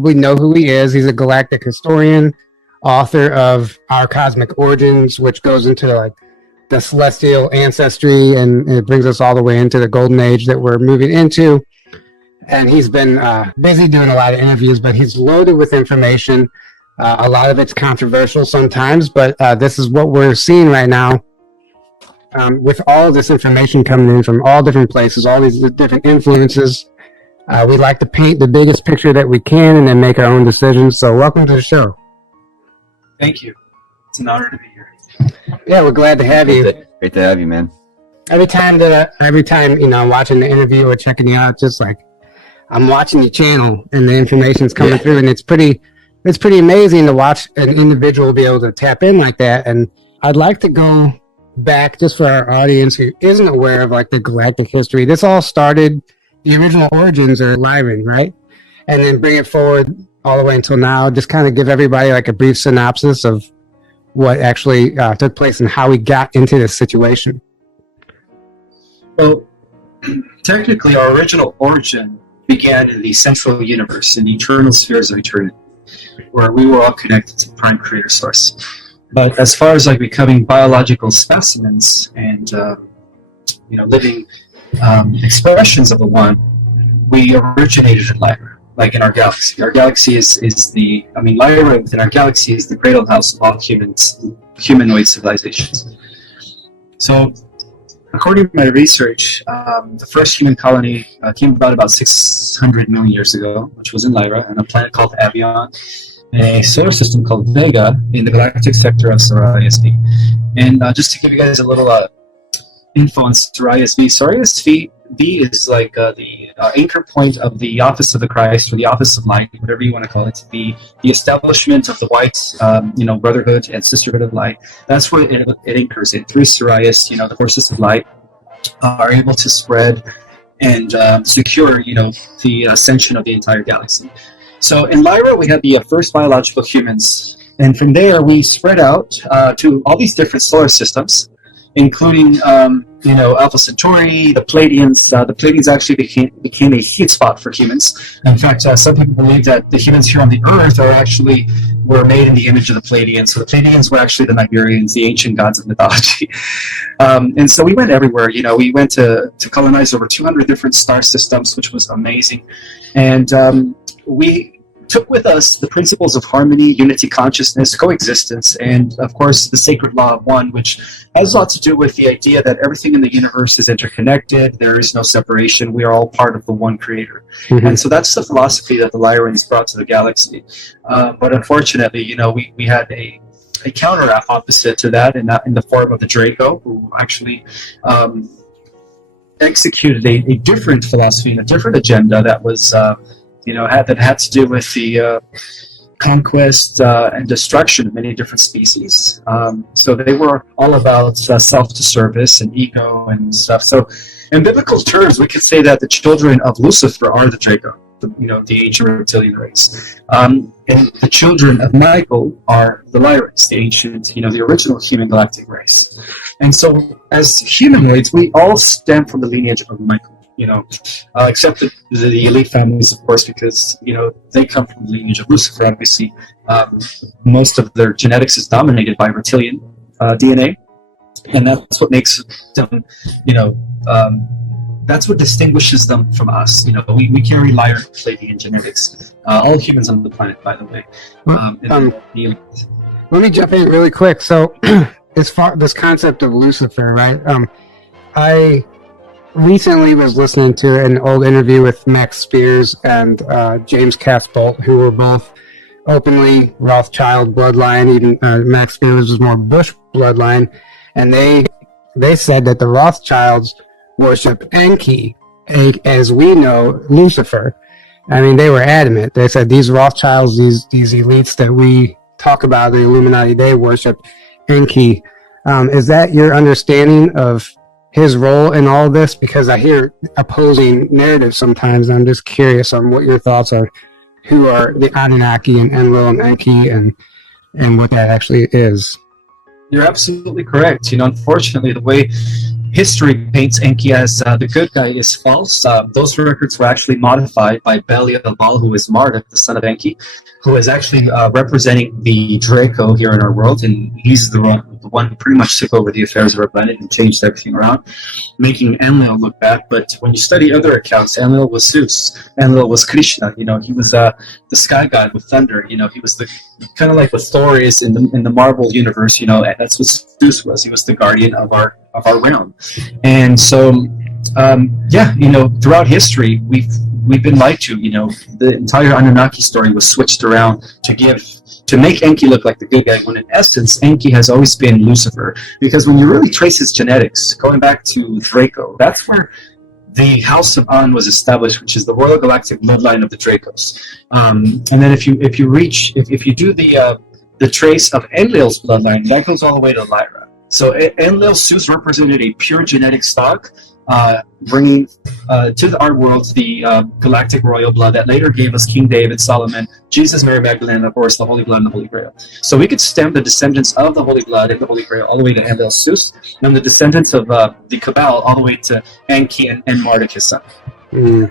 probably know who he is. He's a galactic historian, author of Our Cosmic Origins, which goes into like the celestial ancestry, and it brings us all the way into the golden age that we're moving into. And he's been busy doing a lot of interviews, but he's loaded with information. A lot of it's controversial sometimes, but this is what we're seeing right now. With all this information coming in from all different places, all these different influences, we like to paint the biggest picture that we can and then make our own decisions. So welcome to the show. Thank you. It's an honor to be here. Yeah, we're glad to have you. Great to have you, man. Every time I'm watching the interview or checking you out, just like I'm watching your channel and the information's coming through, and it's pretty amazing to watch an individual be able to tap in like that. And I'd like to go back just for our audience who isn't aware of like the galactic history. This all started, the original origins are Lyran, right? And then bring it forward all the way until now. Just kind of give everybody like a brief synopsis of what actually took place and how we got into this situation. Well, technically, our original origin began in the central universe, in the eternal spheres of eternity, where we were all connected to the prime creator source. But as far as like becoming biological specimens and living expressions of the One, we originated in Lyra, like in our galaxy. Our galaxy Lyra within our galaxy is the cradle house of all humanoid civilizations. So, according to my research, the first human colony came about 600 million years ago, which was in Lyra, on a planet called Avion, in a solar system called Vega, in the galactic sector of Sirius B. And just to give you guys a little info on Sirius B, Sirius B is like the anchor point of the Office of the Christ, or the Office of Light, whatever you want to call it, to be the establishment of the white, brotherhood and sisterhood of light. That's where it anchors in. Through Sirius, the forces of light are able to spread and secure, the ascension of the entire galaxy. So in Lyra, we had the first biological humans, and from there we spread out to all these different solar systems, including Alpha Centauri, the Pleiadians. The Pleiadians actually became a heat spot for humans. In fact, some people believe that the humans here on the Earth were made in the image of the Pleiadians. So the Pleiadians were actually the Nigerians, the ancient gods of mythology. And so we went everywhere. We went to colonize over 200 different star systems, which was amazing. And we took with us the principles of harmony, unity, consciousness, coexistence, and of course the sacred law of one, which has a lot to do with the idea that everything in the universe is interconnected. There is no separation. We are all part of the one creator. Mm-hmm. And so that's the philosophy that the Lyrans brought to the galaxy. But unfortunately, we had a counter opposite to that in the form of the Draco, who actually executed a different philosophy and a different agenda that was that had to do with the conquest and destruction of many different species. So they were all about self-to-service and ego and stuff. So in biblical terms, we could say that the children of Lucifer are the Draco, the ancient reptilian race. And the children of Michael are the Lyrans, the ancient, the original human galactic race. And so as humanoids, we all stem from the lineage of Michael. Except the elite families, of course, because, they come from the lineage of Lucifer, obviously. Most of their genetics is dominated by reptilian DNA, and that's what makes them, that's what distinguishes them from us. We carry Lyran Pleiadian genetics. All humans on the planet, by the way. Let me jump in really quick. So, as far this concept of Lucifer, right? I recently was listening to an old interview with Max Spears and James Catsbolt, who were both openly Rothschild bloodline. Even Max Spears was more Bush bloodline, and they said that the Rothschilds worship Enki, as we know Lucifer. I mean, they were adamant. They said these Rothschilds, these elites that we talk about, the Illuminati, they worship Enki. Is that your understanding of his role in all of this? Because I hear opposing narratives sometimes, and I'm just curious on what your thoughts are. Who are the Anunnaki and Enlil and Enki, and what that actually is? You're absolutely correct. Unfortunately, the way history paints Enki as the good guy is false. Those records were actually modified by Belial, who is Marduk, the son of Enki, who is actually representing the Draco here in our world, and he's the one who pretty much took over the affairs of our planet and changed everything around, making Enlil look bad. But when you study other accounts, Enlil was Zeus. Enlil was Krishna. He was the sky god with thunder. He was the kind of like what Thor is in the Marvel universe. That's what Zeus was. He was the guardian of our realm. And so, throughout history, we've been lied to. The entire Anunnaki story was switched around to make Enki look like the good guy, when in essence Enki has always been Lucifer. Because when you really trace his genetics, going back to Draco, that's where the House of An was established, which is the royal galactic bloodline of the Dracos. And then if you do the trace of Enlil's bloodline, that goes all the way to Lyra. So Enlil Zeus represented a pure genetic stock, bringing to our world the galactic royal blood that later gave us King David, Solomon, Jesus, Mary Magdalene, and of course the Holy Blood and the Holy Grail. So we could stem the descendants of the Holy Blood and the Holy Grail all the way to Enlil Zeus, and the descendants of the Cabal all the way to Enki and Marduk, his son.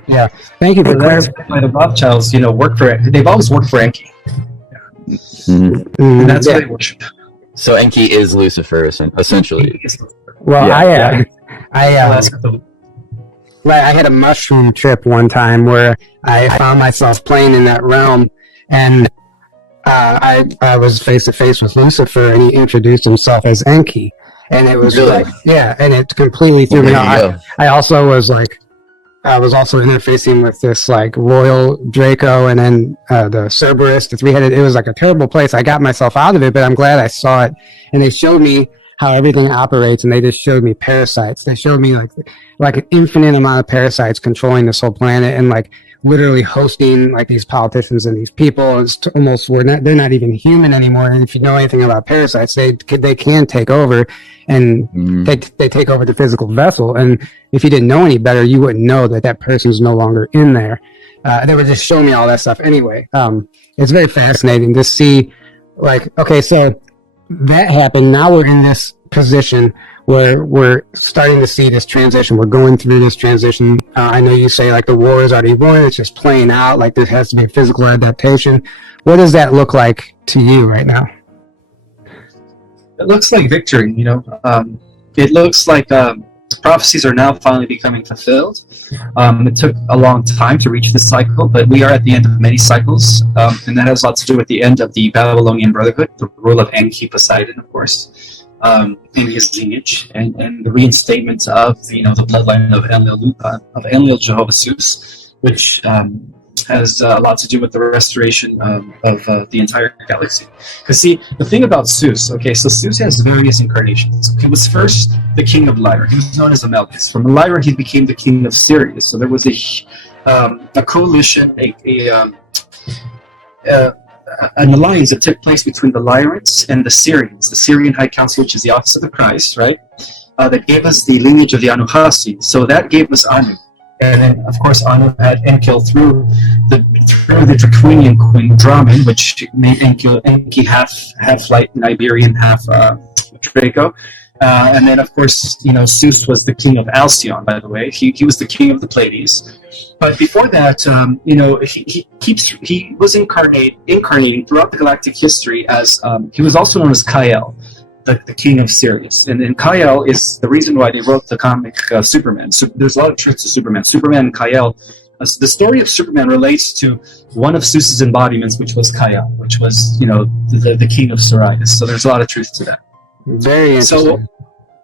Yeah, thank you for clarifying. The Rothschilds, they've always worked for Enki. Yeah. Mm-hmm. And that's what they worship. So Enki is Lucifer, essentially. Well, I had a mushroom trip one time where I found myself playing in that realm, and I was face to face with Lucifer, and he introduced himself as Enki, and it was really? and it completely threw me off. I was also interfacing with this like royal Draco, and then the Cerberus, the three-headed. It was like a terrible place. I got myself out of it, but I'm glad I saw it. And they showed me how everything operates, and they just showed me parasites. They showed me like an infinite amount of parasites controlling this whole planet, and like literally hosting like these politicians and these people. It's almost they're not even human anymore. And if you know anything about parasites, they can take over, and they take over the physical vessel. And if you didn't know any better, you wouldn't know that person's no longer in there. They would just show me all that stuff anyway. It's very fascinating to see, like, okay, so that happened. Now we're in this position where we're starting to see this transition. We're going through this transition. I know you say like the war is already won. It's just playing out. Like there has to be a physical adaptation. What does that look like to you right now? It looks like victory. It looks like prophecies are now finally becoming fulfilled. It took a long time to reach this cycle, but we are at the end of many cycles, and that has a lot to do with the end of the Babylonian Brotherhood, the rule of Enki Poseidon, of course, in his lineage, and the reinstatement of the bloodline of Enlil Jehovah Zeus, which has a lot to do with the restoration of the entire galaxy. Because see, the thing about Zeus, okay, so Zeus has various incarnations. He was first the king of Lyra. He was known as Amelus. From Lyra, he became the king of Sirius. So there was a coalition, an alliance that took place between the Lyrans and the Syrians, the Syrian High Council, which is the office of the Christ, right? That gave us the lineage of the Anuhasi. So that gave us Anu. And then, of course, Anu had Enki through the Draconian queen Draman, which made Enki half like an Iberian, half Draco. And then, of course, Zeus was the king of Alcyon. By the way, he was the king of the Pleiades. But before that, he was incarnating throughout the galactic history as he was also known as Kael, the king of Sirius. And then Kael is the reason why they wrote the comic Superman. So there's a lot of truth to Superman. Superman and Kael. The story of Superman relates to one of Zeus's embodiments, which was Kael, which was the king of Sirius. So there's a lot of truth to that. Very interesting. So,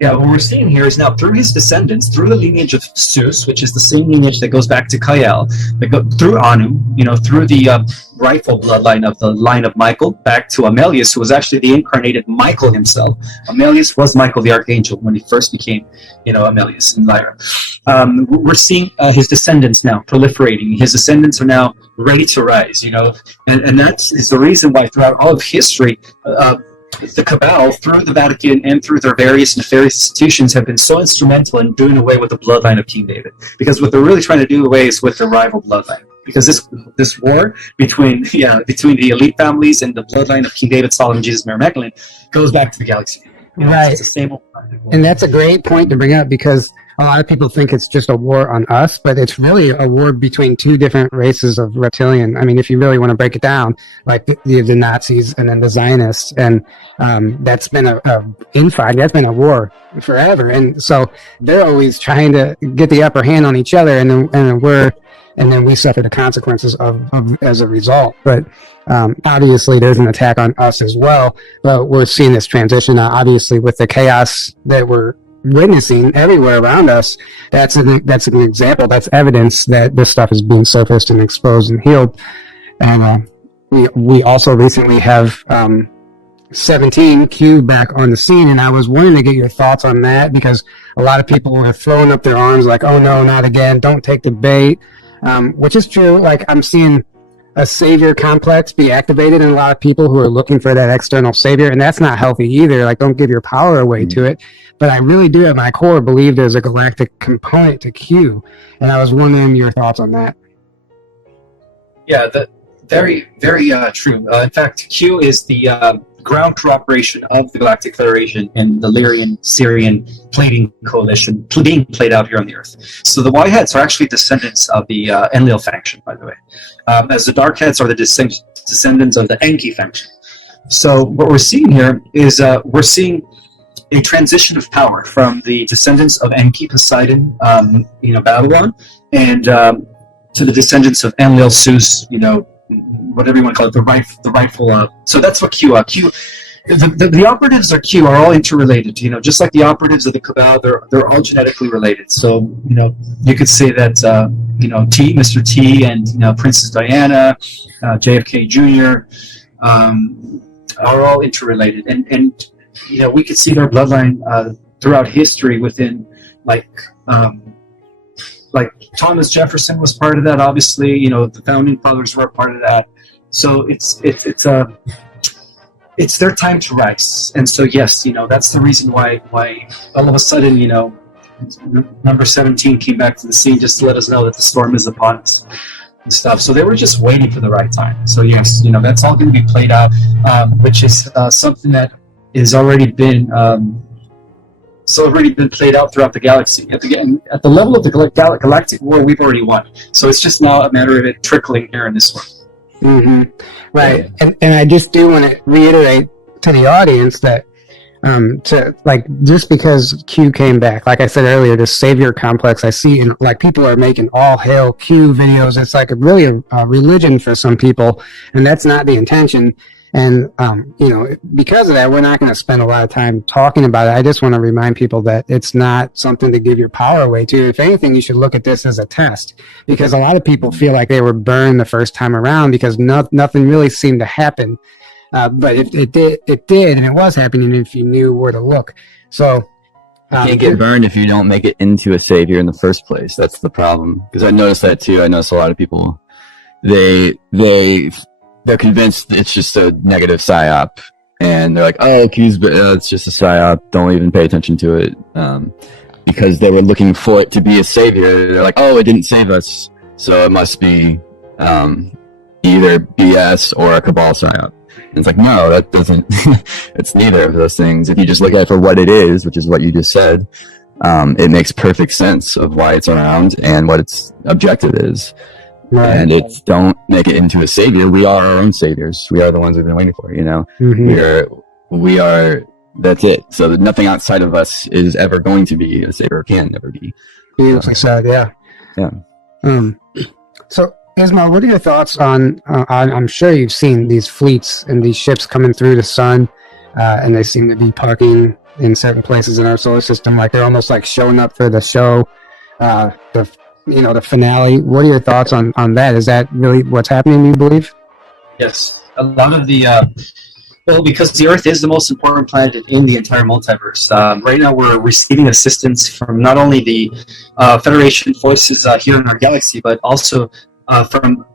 what we're seeing here is now through his descendants, through the lineage of Zeus, which is the same lineage that goes back to Kael, through Anu, through the rightful bloodline of the line of Michael, back to Amelius, who was actually the incarnated Michael himself. Amelius was Michael the Archangel when he first became, Amelius in Lyra. We're seeing his descendants now proliferating. His descendants are now ready to rise, and that is the reason why throughout all of history, the Cabal, through the Vatican and through their various nefarious institutions, have been so instrumental in doing away with the bloodline of King David. Because what they're really trying to do away is with the rival bloodline. Because this war between the elite families and the bloodline of King David, Solomon, Jesus, Mary Magdalene goes back to the galaxy. Right. It's a stable particle. And that's a great point to bring up, because a lot of people think it's just a war on us, but it's really a war between two different races of reptilian. I mean, if you really want to break it down, like the Nazis and then the Zionists, and that's been a infight. That's been a war forever, and so they're always trying to get the upper hand on each other, and then we suffer the consequences of as a result. But obviously, there's an attack on us as well. But we're seeing this transition now, obviously, with the chaos that we're witnessing everywhere around us. That's an example. That's evidence that this stuff is being surfaced and exposed and healed. And we also recently have 17Q back on the scene, and I was wanting to get your thoughts on that, because a lot of people were throwing up their arms like, "Oh no, not again! Don't take the bait," which is true. Like, I'm seeing a savior complex be activated in a lot of people who are looking for that external savior, and that's not healthy either. Like, don't give your power away to it. But I really do at my core believe there's a galactic component to Q, and I was wondering your thoughts on that. Yeah, very, very true. In fact, Q is the ground cooperation of the Galactic Federation and the Lyrian-Syrian plating coalition being played out here on the Earth. So the Whiteheads are actually descendants of the Enlil faction, by the way, as the Darkheads are the descendants of the Enki faction. So what we're seeing here is we're seeing a transition of power from the descendants of Enki, Poseidon, Babylon, and to the descendants of Enlil, Zeus, whatever you want to call it, the rightful. So that's what Q. The operatives of Q are all interrelated. Just like the operatives of the Cabal, they're all genetically related. So you could say that Mr. T, and Princess Diana, JFK Jr. Are all interrelated, and we could see their bloodline throughout history within like Thomas Jefferson was part of that. Obviously, the founding fathers were a part of that. So it's their time to rise. And so yes, that's the reason why all of a sudden number 17 came back to the scene, just to let us know that the storm is upon us and stuff. So they were just waiting for the right time. So yes, that's all going to be played out, which is something that has already been. Played out throughout the galaxy. At the level of the galactic war, we've already won. So it's just now a matter of it trickling here in this one. Mm-hmm. Right. And I just do want to reiterate to the audience that just because Q came back, like I said earlier, this savior complex I see in, like, people are making all hail Q videos. It's like really a religion for some people, and that's not the intention. And, because of that, we're not going to spend a lot of time talking about it. I just want to remind people that it's not something to give your power away to. If anything, you should look at this as a test, because a lot of people feel like they were burned the first time around because nothing really seemed to happen. But it did, and it was happening if you knew where to look. So you can't get burned if you don't make it into a savior in the first place. That's the problem. Because I noticed that too. I noticed a lot of people, they're convinced it's just a negative psyop, and they're like, "Oh, it's just a psyop. Don't even pay attention to it." Because they were looking for it to be a savior. They're like, "Oh, it didn't save us, so it must be either BS or a Cabal psyop." And it's like, no, that doesn't. It's neither of those things. If you just look at it for what it is, which is what you just said, it makes perfect sense of why it's around and what its objective is. Right. And it's don't make it into a savior. We are our own saviors. We are the ones we've been waiting for. Mm-hmm. We are. That's it. So that nothing outside of us is ever going to be a savior, or can never be. Beautifully said. Yeah. So, Ismael, what are your thoughts on? I'm sure you've seen these fleets and these ships coming through the sun, and they seem to be parking in certain places in our solar system, like they're almost like showing up for the show. The finale. What are your thoughts on that? Is that really what's happening, you believe? Yes. A lot of the, because the Earth is the most important planet in the entire multiverse. Right now we're receiving assistance from not only the Federation forces here in our galaxy, but also from,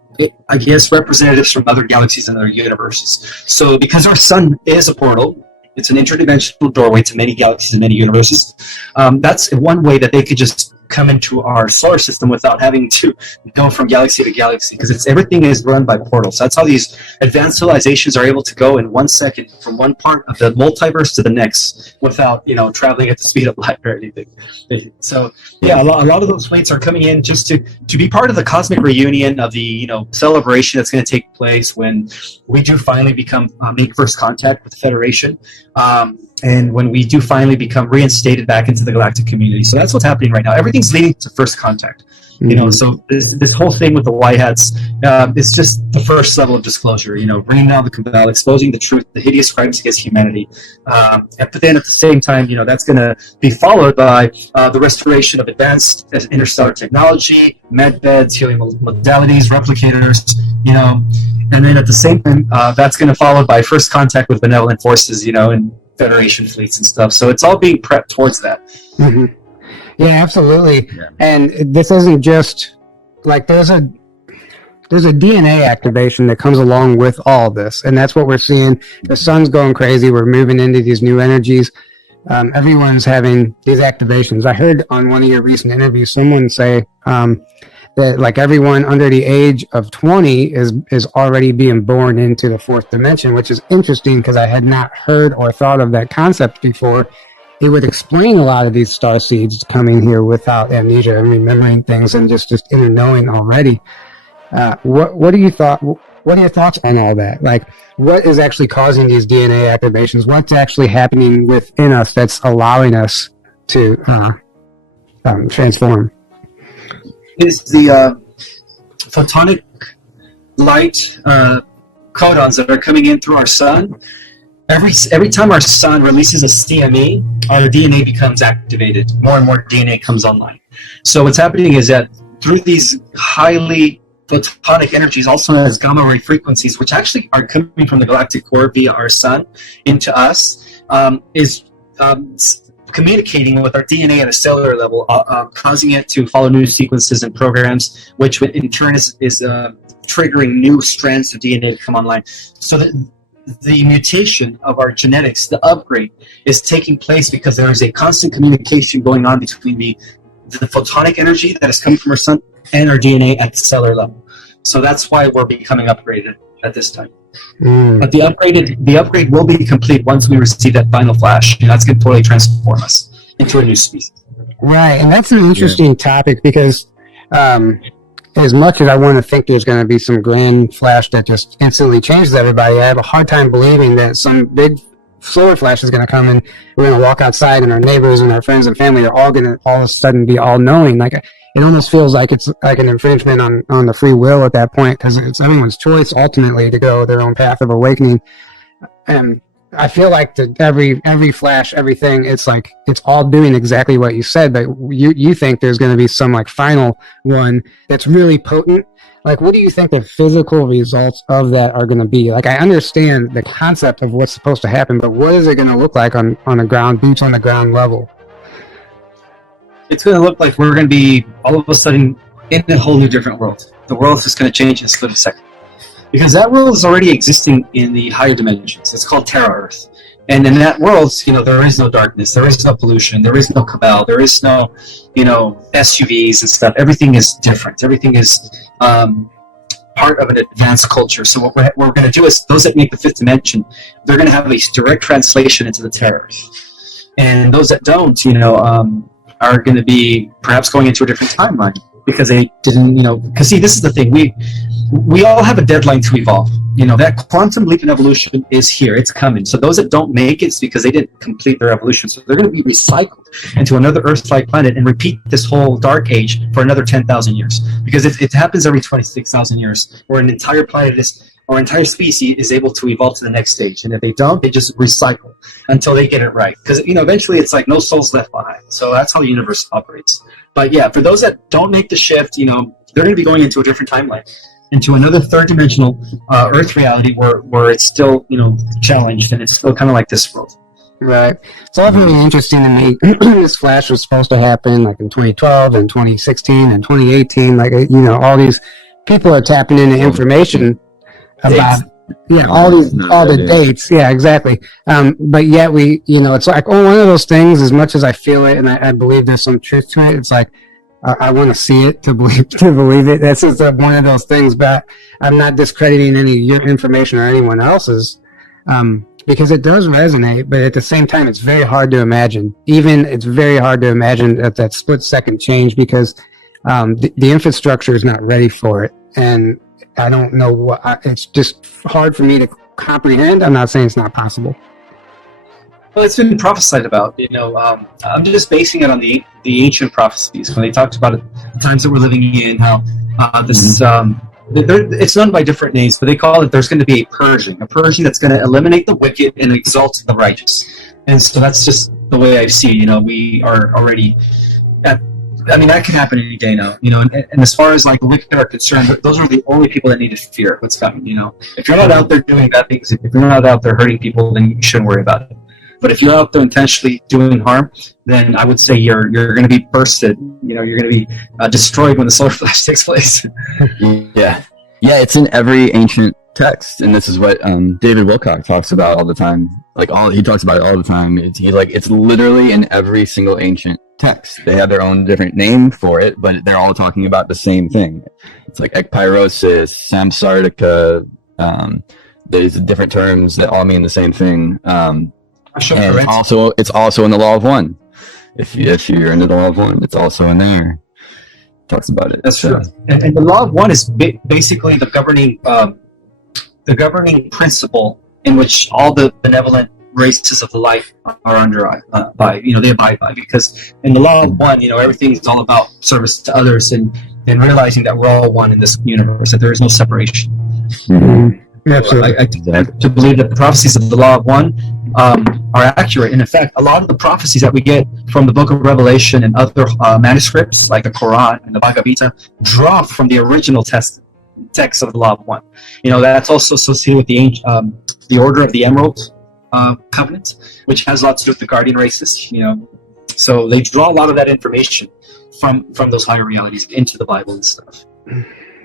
I guess, representatives from other galaxies and other universes. So because our sun is a portal, it's an interdimensional doorway to many galaxies and many universes, that's one way that they could just come into our solar system without having to go from galaxy to galaxy, because everything is run by portals. That's how these advanced civilizations are able to go in 1 second from one part of the multiverse to the next without traveling at the speed of light or anything. So yeah, a lot of those flights are coming in just to be part of the cosmic reunion of the celebration that's going to take place when we do finally make first contact with the Federation. And when we do finally become reinstated back into the galactic community. So that's what's happening right now. Everything's leading to first contact. So this whole thing with the white hats is just the first level of disclosure. Bringing down the cabal, exposing the truth, the hideous crimes against humanity. But then at the same time, that's going to be followed by the restoration of advanced interstellar technology, med beds, healing modalities, replicators. And then at the same time, that's going to follow by first contact with benevolent forces. And Federation fleets and stuff. So it's all being prepped towards that. Mm-hmm. Yeah, absolutely. Yeah. And this isn't just like there's a DNA activation that comes along with all this, and that's what we're seeing. The sun's going crazy. We're moving into these new energies. Everyone's having these activations. I heard on one of your recent interviews someone say that like everyone under the age of 20 is already being born into the fourth dimension, which is interesting because I had not heard or thought of that concept before. It would explain a lot of these star seeds coming here without amnesia and remembering things and just inner knowing already. What are your thoughts on all that? Like, what is actually causing these DNA activations? What's actually happening within us that's allowing us to transform? Is the photonic light codons that are coming in through our sun. Every time our sun releases a CME, our DNA becomes activated. More and more DNA comes online. So what's happening is that through these highly photonic energies, also known as gamma ray frequencies, which actually are coming from the galactic core via our sun into us, is communicating with our DNA at a cellular level, causing it to follow new sequences and programs, which in turn is triggering new strands of DNA to come online. So that the mutation of our genetics, the upgrade, is taking place because there is a constant communication going on between the photonic energy that is coming from our sun and our DNA at the cellular level. So that's why we're becoming upgraded at this time. But the upgrade will be complete once we receive that final flash. That's going to totally transform us into a new species. Right, and that's an interesting topic because as much as I want to think there's going to be some grand flash that just instantly changes everybody, I have a hard time believing that some big solar flash is going to come and we're going to walk outside and our neighbors and our friends and family are all going to all of a sudden be all knowing. Like, it almost feels like it's like an infringement on the free will at that point because it's everyone's choice ultimately to go their own path of awakening. And I feel like every flash, everything, it's like it's all doing exactly what you said, but you think there's going to be some like final one that's really potent. Like, what do you think the physical results of that are going to be? Like, I understand the concept of what's supposed to happen, but what is it going to look like on the ground, boots on the ground level? It's going to look like we're going to be all of a sudden in a whole new different world. The world's just going to change in a split second. Because that world is already existing in the higher dimensions. It's called Terra Earth. And in that world, there is no darkness, there is no pollution, there is no cabal, there is no, SUVs and stuff. Everything is different. Everything is part of an advanced culture. So what we're going to do is those that make the fifth dimension, they're going to have a direct translation into the Terra Earth. And those that don't, are going to be perhaps going into a different timeline because they didn't, because see, this is the thing. We all have a deadline to evolve. That quantum leap in evolution is here. It's coming. So those that don't make it's because they didn't complete their evolution. So they're going to be recycled into another Earth-like planet and repeat this whole dark age for another 10,000 years. Because it happens every 26,000 years where an entire planet or entire species is able to evolve to the next stage. And if they don't, they just recycle until they get it right. Because, eventually it's like no souls left behind. So that's how the universe operates. But yeah, for those that don't make the shift, they're going to be going into a different timeline, into another third-dimensional Earth reality where it's still, challenged, and it's still kind of like this world. Right. It's all really interesting to me. This flash was supposed to happen like in 2012 and 2016 and 2018. Like, all these people are tapping into information about all the dates. Yeah, exactly. But yet it's like one of those things. As much as I feel it and I believe there's some truth to it, it's like I want to see it to believe it. That's just one of those things. But I'm not discrediting any of your information or anyone else's, because it does resonate. But at the same time, it's very hard to imagine. It's very hard to imagine that split second change, because the infrastructure is not ready for it, and I don't know it's just hard for me to comprehend. I'm not saying it's not possible. Well, it's been prophesied about. I'm just basing it on the ancient prophecies when they talked about it, the times that we're living in. How this it's known by different names, but they call it. There's going to be a purging that's going to eliminate the wicked and exalt the righteous. And so that's just the way I see it. We are already at. I mean, that can happen any day now. And as far as like the wicked are concerned, those are the only people that need to fear what's coming. If you're not out there doing bad things, if you're not out there hurting people, then you shouldn't worry about it. But if you're out there intentionally doing harm, then I would say you're going to be bursted. You're going to be destroyed when the solar flash takes place. Yeah, it's in every ancient text, and this is what David Wilcock talks about all the time. He talks about it all the time. It's literally in every single ancient text. They have their own different name for it, but they're all talking about the same thing. It's like ekpyrosis, samsartica. There's different terms that all mean the same thing. Sure, and right. it's also in the Law of One. If you're into the Law of One, it's also in there. It talks about it. That's true. And the Law of One is basically the governing principle in which all the benevolent races of life are under they abide by, because in the Law of One, everything is all about service to others and realizing that we're all one in this universe, that there is no separation. Mm-hmm. Absolutely. I to believe that the prophecies of the Law of One are accurate. And in fact, a lot of the prophecies that we get from the Book of Revelation and other manuscripts, like the Quran and the Bhagavad Gita, draw from the original text of the Law of One. That's also associated with the Order of the Emerald Covenant, which has lots to do with the guardian races. So they draw a lot of that information from those higher realities into the Bible and stuff.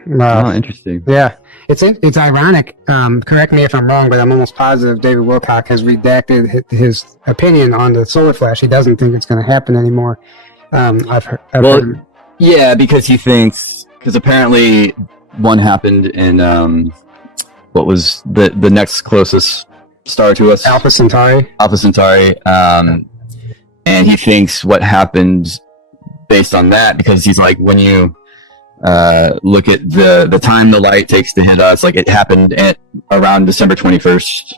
Wow, interesting. Yeah. It's ironic. Correct me if I'm wrong, but I'm almost positive David Wilcock has redacted his opinion on the solar flash. He doesn't think it's going to happen anymore. I've heard. Yeah, because he thinks, because apparently one happened in what was the next closest star to us, Alpha Centauri. And he thinks what happened based on that, because he's like, when you look at the time the light takes to hit us, like it happened at around December 21st,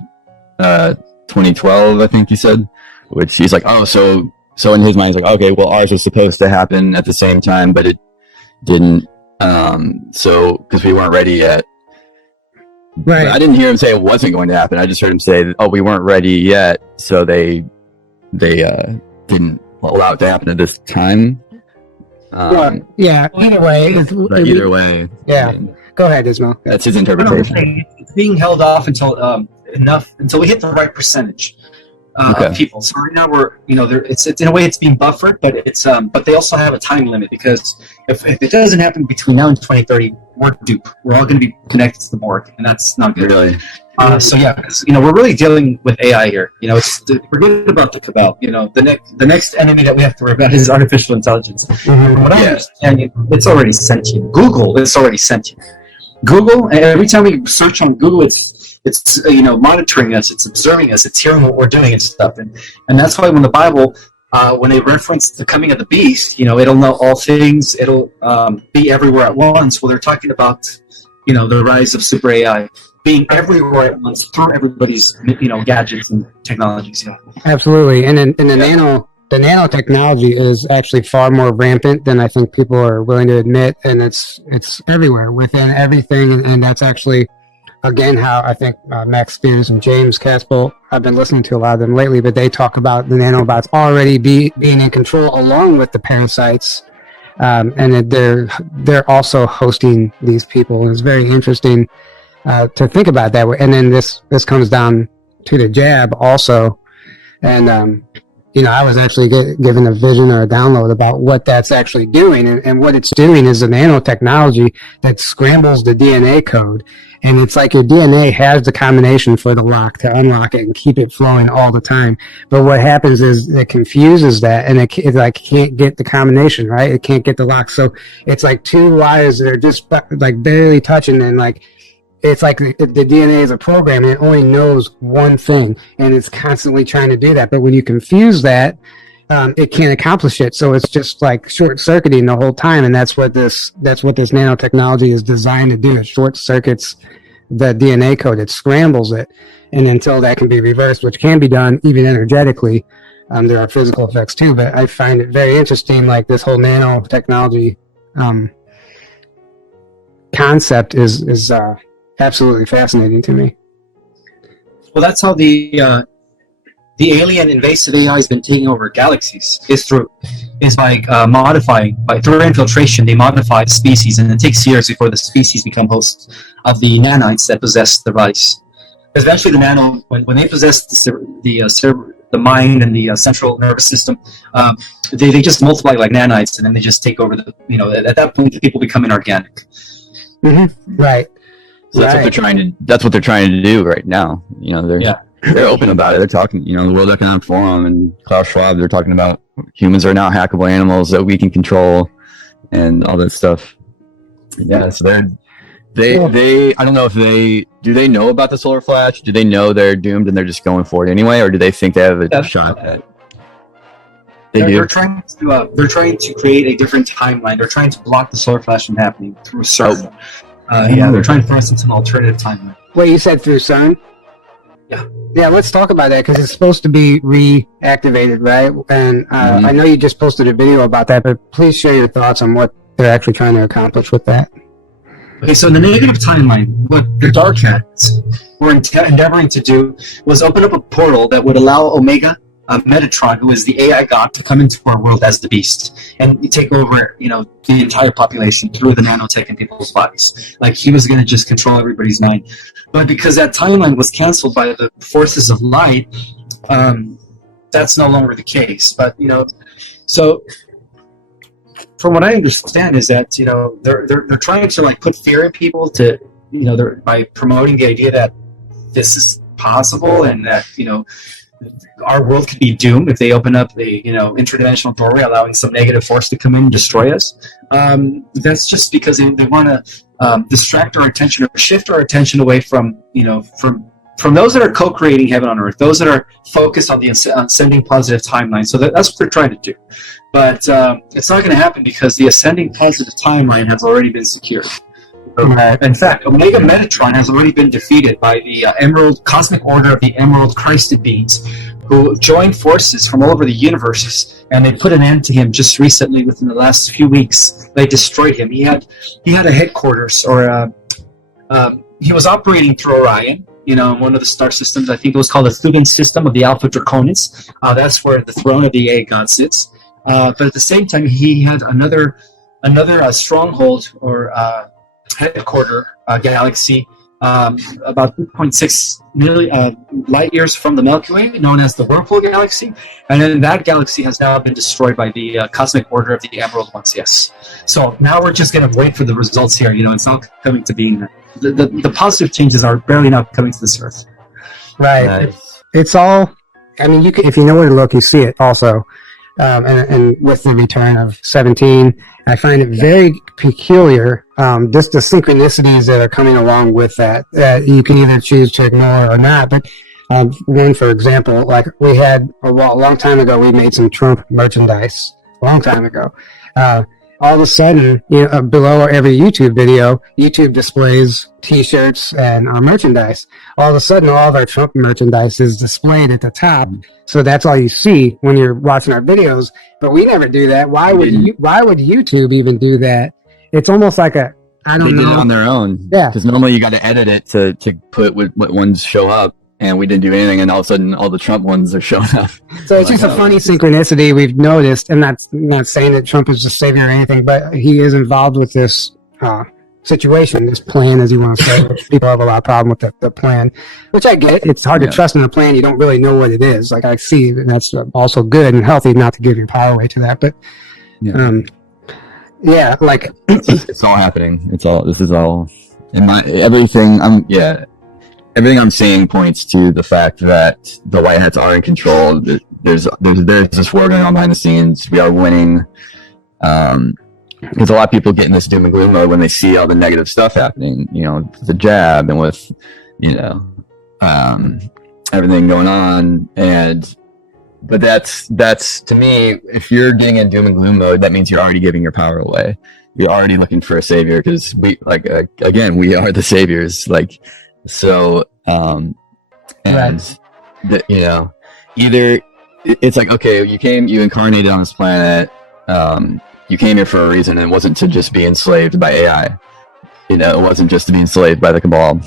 2012, I think he said, which he's like, oh, so in his mind, he's like, okay, well, ours was supposed to happen at the same time, but it didn't, so, because we weren't ready yet. Right. But I didn't hear him say it wasn't going to happen. I just heard him say, oh, we weren't ready yet, so they didn't allow it to happen at this time. Yeah. Either way. Yeah. Go ahead, Ismael. That's his interpretation. It's being held off until we hit the right percentage of people. So right now it's in a way it's being buffered, but but they also have a time limit, because if it doesn't happen between now and 2030, we're duped. We're all going to be connected to the board, and that's not good. Really. So yeah, because we're really dealing with AI here. Forget about the cabal. The next enemy that we have to worry about is artificial intelligence. Mm-hmm. What I understand, it's already sentient. Google is already sentient. Google, and every time we search on Google, it's monitoring us, it's observing us, it's hearing what we're doing and stuff. And that's why when the Bible, when they reference the coming of the beast, it'll know all things. It'll be everywhere at once. Well, they're talking about the rise of super AI being everywhere at once through everybody's gadgets and technologies. Absolutely. And the nanotechnology is actually far more rampant than I think people are willing to admit, and it's everywhere within everything. And that's actually, again, how I think Max Spears and James Caspel, I've been listening to a lot of them lately, but they talk about the nanobots already being in control along with the parasites, and that they're also hosting these people. It's very interesting to think about that way. And then this comes down to the jab also, and I was actually given a vision or a download about what that's actually doing. And what it's doing is a nanotechnology that scrambles the DNA code. And it's like your DNA has the combination for the lock to unlock it and keep it flowing all the time. But what happens is it confuses that, and it like can't get the combination, right? It can't get the lock. So it's like two wires that are just like barely touching, and like it's like the DNA is a program and it only knows one thing, and it's constantly trying to do that. But when you confuse that, it can't accomplish it. So it's just like short circuiting the whole time. And that's what this nanotechnology is designed to do. It short circuits the DNA code. It scrambles it. And until that can be reversed, which can be done even energetically, there are physical effects too. But I find it very interesting, like this whole nanotechnology concept is absolutely fascinating to me. Well, that's how the alien invasive AI has been taking over galaxies is by modifying, through infiltration, they modify the species, and it takes years before the species become hosts of the nanites that possess the device. Eventually, the nano, when they possess the mind and the central nervous system, they just multiply like nanites, and then they just take over at that point, the people become inorganic. Mm-hmm. Right. So that's what they're trying to do right now. They're open about it. They're talking, the World Economic Forum and Klaus Schwab, they're talking about humans are now hackable animals that we can control and all that stuff. Yeah, so they I don't know if do they know about the solar flash? Do they know they're doomed and they're just going for it anyway, or do they think they have a shot at it? They're trying to create a different timeline. They're trying to block the solar flash from happening through CERN. They're trying to force into an alternative timeline. Wait, you said through CERN? Yeah, let's talk about that, because it's supposed to be reactivated, right? And I know you just posted a video about that, but please share your thoughts on what they're actually trying to accomplish with that. Okay, so in the negative timeline, what the Dark Hats were endeavoring to do was open up a portal that would allow Omega Metatron, who is the AI god, to come into our world as the Beast and take over, the entire population through the nanotech in people's bodies. Like, he was going to just control everybody's mind. But because that timeline was canceled by the forces of light, that's no longer the case. But so from what I understand is that they're trying to like put fear in people to by promoting the idea that this is possible and that our world could be doomed if they open up the interdimensional doorway, allowing some negative force to come in and destroy us. That's just because they want to distract our attention or shift our attention away from those that are co-creating heaven on earth, those that are focused on the ascending positive timeline. So that's what they're trying to do. But it's not going to happen because the ascending positive timeline has already been secured. In fact, Omega Metatron has already been defeated by the Emerald Cosmic Order of the Emerald Christed Beings, who joined forces from all over the universes, and they put an end to him just recently. Within the last few weeks, they destroyed him. He had a headquarters, or he was operating through Orion, one of the star systems. I think it was called the Thuban system of the Alpha Draconis. That's where the throne of the AI god sits. But at the same time, he had another stronghold or headquarter galaxy about 2.6 million light years from the Milky Way, known as the Whirlpool Galaxy. And then that galaxy has now been destroyed by the Cosmic Order of the Emerald Ones, yes. So now we're just going to wait for the results here. It's not coming to being. The positive changes are barely now coming to this Earth. Right. Nice. It's all, you can, if you know where to look, you see it also. And with the return of 17, I find it very peculiar, just the synchronicities that are coming along with that you can either choose to ignore or not. But one, for example, like we had a long time ago, we made some Trump merchandise, a long time ago. All of a sudden, below every YouTube video, YouTube displays T-shirts and merchandise. All of a sudden, all of our Trump merchandise is displayed at the top, so that's all you see when you're watching our videos. But we never do that. Why would YouTube even do that? It's almost like I don't know. They did it on their own. Yeah, because normally you got to edit it to put what ones show up. And we didn't do anything, and all of a sudden, all the Trump ones are showing up. So it's just a funny synchronicity we've noticed. I'm not saying that Trump is the savior or anything, but he is involved with this situation, this plan, as you want to say, which people have a lot of problem with the plan, which I get. It's hard to trust in a plan. You don't really know what it is. Like I see, and that's also good and healthy, not to give your power away to that. But like it's all happening. This is all in my everything. Everything I'm seeing points to the fact that the White Hats are in control. There's this war going on behind the scenes. We are winning. Because a lot of people get in this doom and gloom mode when they see all the negative stuff happening, the jab and with, everything going on. But that's to me, if you're getting in doom and gloom mode, that means you're already giving your power away. You're already looking for a savior because we are the saviors. Either it's like, okay, you incarnated on this planet. You came here for a reason, and it wasn't to just be enslaved by AI. It wasn't just to be enslaved by the cabal.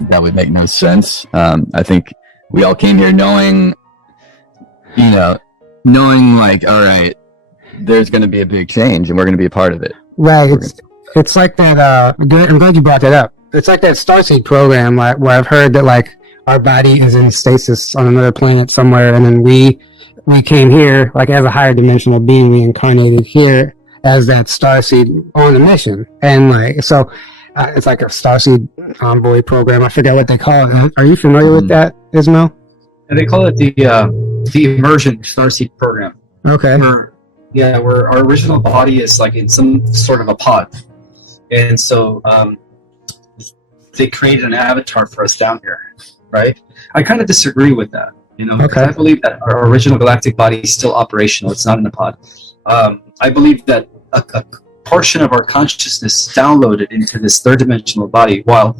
That would make no sense. I think we all came here knowing like, all right, there's going to be a big change, and we're going to be a part of it. Right. It's like that. I'm glad you brought that up. It's like that Starseed program, where I've heard that like our body is in stasis on another planet somewhere, and then we came here like as a higher dimensional being, we incarnated here as that starseed on a mission, and like so it's like a starseed envoy program. I forget what they call it. Are you familiar with that, Ismael? And they call it the immersion starseed program. Okay. Where our original body is like in some sort of a pod, and so they created an avatar for us down here, right? I kind of disagree with that. Okay. I believe that our original galactic body is still operational. It's not in a pod. I believe that a portion of our consciousness is downloaded into this third-dimensional body, while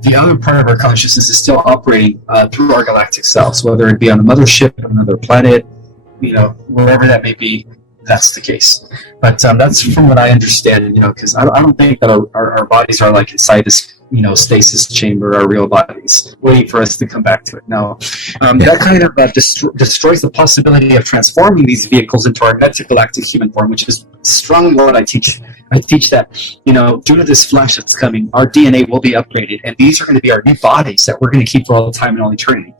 the other part of our consciousness is still operating through our galactic selves, whether it be on a mothership, another planet, wherever that may be. That's the case. But that's from what I understand, because I don't think that our bodies are like inside this, stasis chamber, our real bodies, waiting for us to come back to it. No. That kind of destroys the possibility of transforming these vehicles into our metagalactic human form, which is strongly what I teach. I teach that, due to this flash that's coming, our DNA will be upgraded, and these are going to be our new bodies that we're going to keep for all time and all eternity.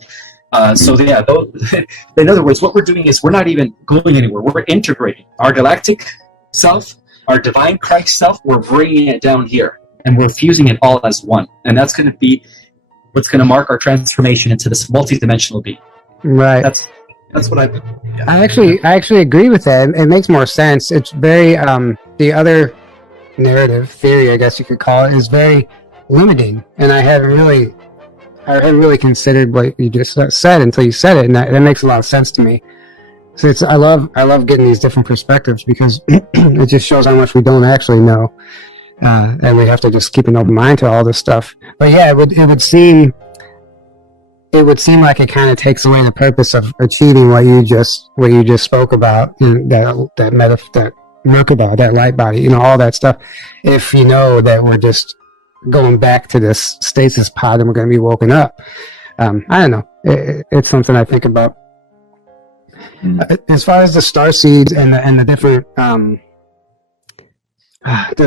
In other words, what we're doing is we're not even going anywhere. We're integrating our galactic self, our divine Christ self. We're bringing it down here, and we're fusing it all as one. And that's going to be what's going to mark our transformation into this multi-dimensional being. Right. That's what I. Yeah. I actually agree with that. It makes more sense. It's very the other narrative theory, I guess you could call it, is very limiting, and I hadn't really considered what you just said until you said it, and that makes a lot of sense to me. So I love getting these different perspectives, because it just shows how much we don't actually know, and we have to just keep an open mind to all this stuff. But yeah, it would seem like it kind of takes away the purpose of achieving what you just spoke about, that Merkaba, that light body, all that stuff. If you know that we're just going back to this stasis pod and we're going to be woken up. I don't know. It's something I think about. As far as the starseeds and the different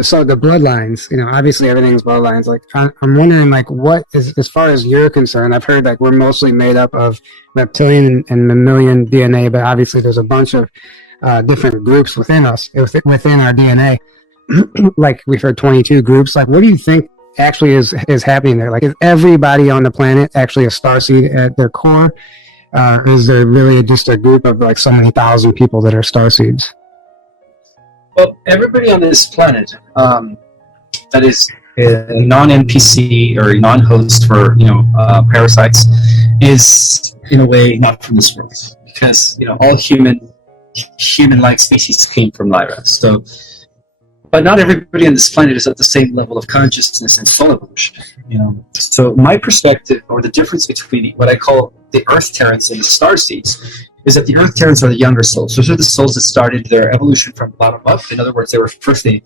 so the bloodlines, obviously everything's bloodlines. Like I'm wondering, like, what is, as far as you're concerned, I've heard like we're mostly made up of reptilian and mammalian DNA, but obviously there's a bunch of different groups within us, within our DNA. Like we've heard 22 groups. Like, what do you think actually is happening there? Like, is everybody on the planet actually a starseed at their core? Is there really just a group of like so many thousand people that are starseeds? Well, everybody on this planet that is a non-NPC or a non-host for parasites is in a way not from this world, because all human-like species came from Lyra. So. But not everybody on this planet is at the same level of consciousness and soul evolution. So my perspective, or the difference between what I call the Earth Terrans and the Starseeds, is that the Earth Terrans are the younger souls. Those are the souls that started their evolution from bottom up. In other words, they were first the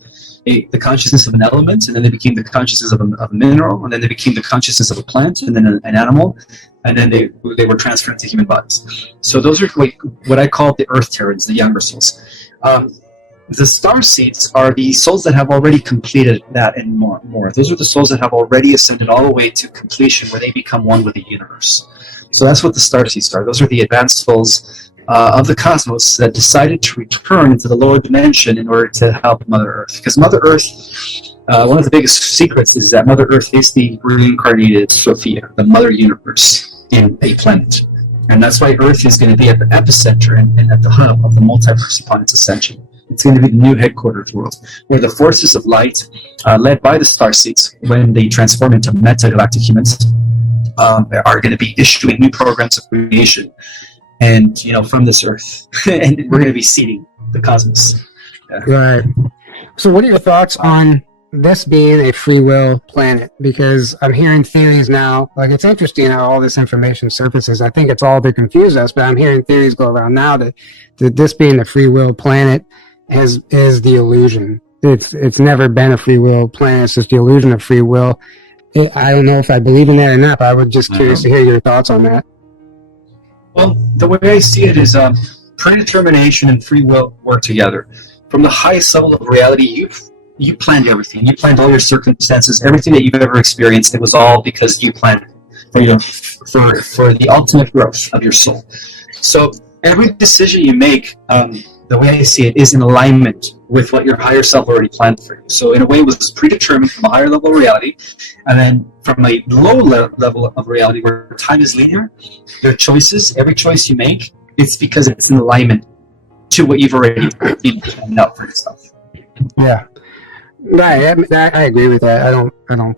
consciousness of an element, and then they became the consciousness of a mineral, and then they became the consciousness of a plant, and then an animal, and then they were transferred to human bodies. So those are like what I call the Earth Terrans, the younger souls. The star seeds are the souls that have already completed that and more. Those are the souls that have already ascended all the way to completion, where they become one with the universe. So that's what the star seeds are. Those are the advanced souls of the cosmos that decided to return into the lower dimension in order to help Mother Earth. Because Mother Earth, one of the biggest secrets is that Mother Earth is the reincarnated Sophia, the Mother Universe in a planet. And that's why Earth is going to be at the epicenter and at the hub of the multiverse upon its ascension. It's going to be the new headquarters world, where the forces of light, led by the starseeds, when they transform into meta-galactic humans, are going to be issuing new programs of creation, and from this Earth, and we're going to be seeding the cosmos. Yeah. Right. So, what are your thoughts on this being a free will planet? Because I'm hearing theories now. Like, it's interesting how all this information surfaces. I think it's all to confuse us, but I'm hearing theories go around now that this being a free will planet is the illusion. It's never been a free will planet. It's just the illusion of free will. I don't know if I believe in that or not, but I was just curious to hear your thoughts on that. Well, the way I see it is predetermination and free will work together. From the highest level of reality, you planned everything. You planned all your circumstances, everything that you've ever experienced. It was all because you planned it for the ultimate growth of your soul. So every decision you make, the way I see it, is in alignment with what your higher self already planned for you. So in a way, it was predetermined from a higher level of reality, and then from a low level of reality where time is linear, your choices, every choice you make, it's because it's in alignment to what you've already planned out for yourself. Yeah, right. I agree with that.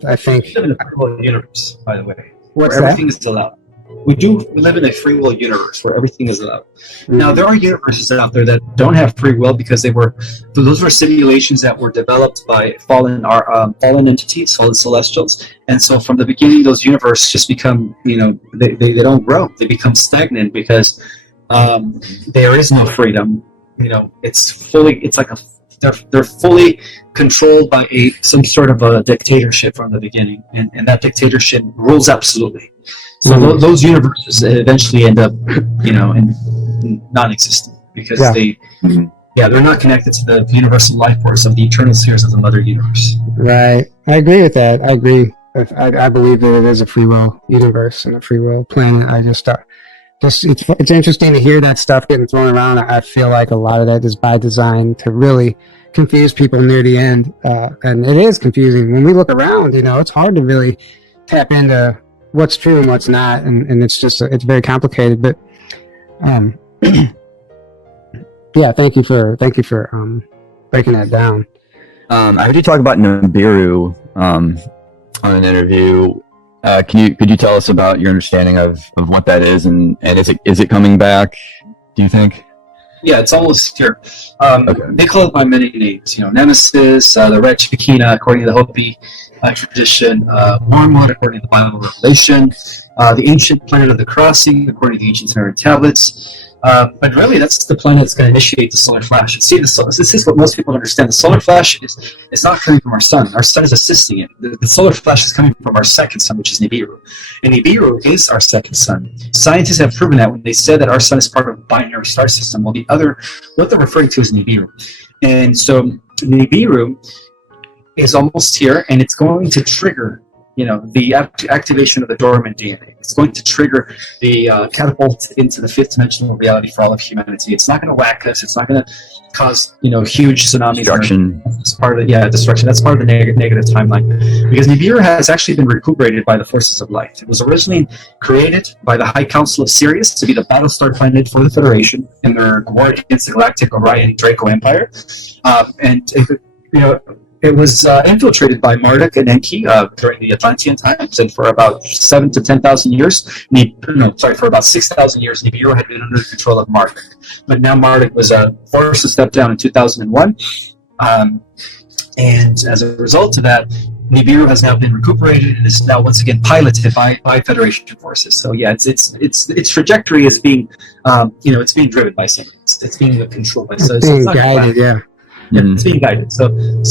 I think We live in a free will universe, by the way, where What's everything is allowed. We live in a free will universe where everything is allowed. Now, there are universes out there that don't have free will because those were simulations that were developed by fallen entities, fallen celestials. And so from the beginning, those universes just become, they don't grow. They become stagnant because there is no freedom. They're fully controlled by some sort of a dictatorship from the beginning, and that dictatorship rules absolutely. So those universes eventually end up, in non-existent because they're not connected to the universal life force of the eternal spheres of the Mother Universe. Right. I agree with that. I agree. I believe that it is a free will universe and a free will planet. I just it's interesting to hear that stuff getting thrown around. I feel like a lot of that is by design to really confuse people near the end, and it is confusing when we look around. It's hard to really tap into what's true and what's not, and it's just it's very complicated. But yeah, thank you for breaking that down. I heard you talk about Nibiru on an interview. Could you tell us about your understanding of what that is, and is it coming back, do you think? Yeah, it's almost here. Okay. They call it by many names. Nemesis, the Red Shekinah, according to the Hopi tradition, Wormwood, according to the Bible Revelation, the ancient planet of the crossing, according to the ancient Sumerian tablets. But really, that's the planet that's going to initiate the solar flash. See, this is what most people understand. The solar flash is not coming from our sun. Our sun is assisting it. The solar flash is coming from our second sun, which is Nibiru. And Nibiru is our second sun. Scientists have proven that when they said that our sun is part of a binary star system. Well, what they're referring to is Nibiru. And so Nibiru is almost here, and it's going to trigger the activation of the dormant DNA. It's going to trigger the catapult into the fifth dimensional reality for all of humanity. It's not going to whack us. It's not going to cause huge tsunamis. Destruction. That's part of destruction. That's part of the negative timeline. Because Nibiru has actually been recuperated by the forces of light. It was originally created by the High Council of Sirius to be the battlestar planet for the Federation in their war against the Galactic Orion Draco Empire, it was infiltrated by Marduk and Enki during the Atlantean times, and for about 7,000 to 10,000 years, for about 6,000 years, Nibiru had been under the control of Marduk. But now Marduk was forced to step down in 2001, and as a result of that, Nibiru has now been recuperated and is now once again piloted by Federation forces. So yeah, its trajectory is being, it's being driven by someone. It's being controlled by. So It's being guided. Yeah. Yeah, it's being guided. So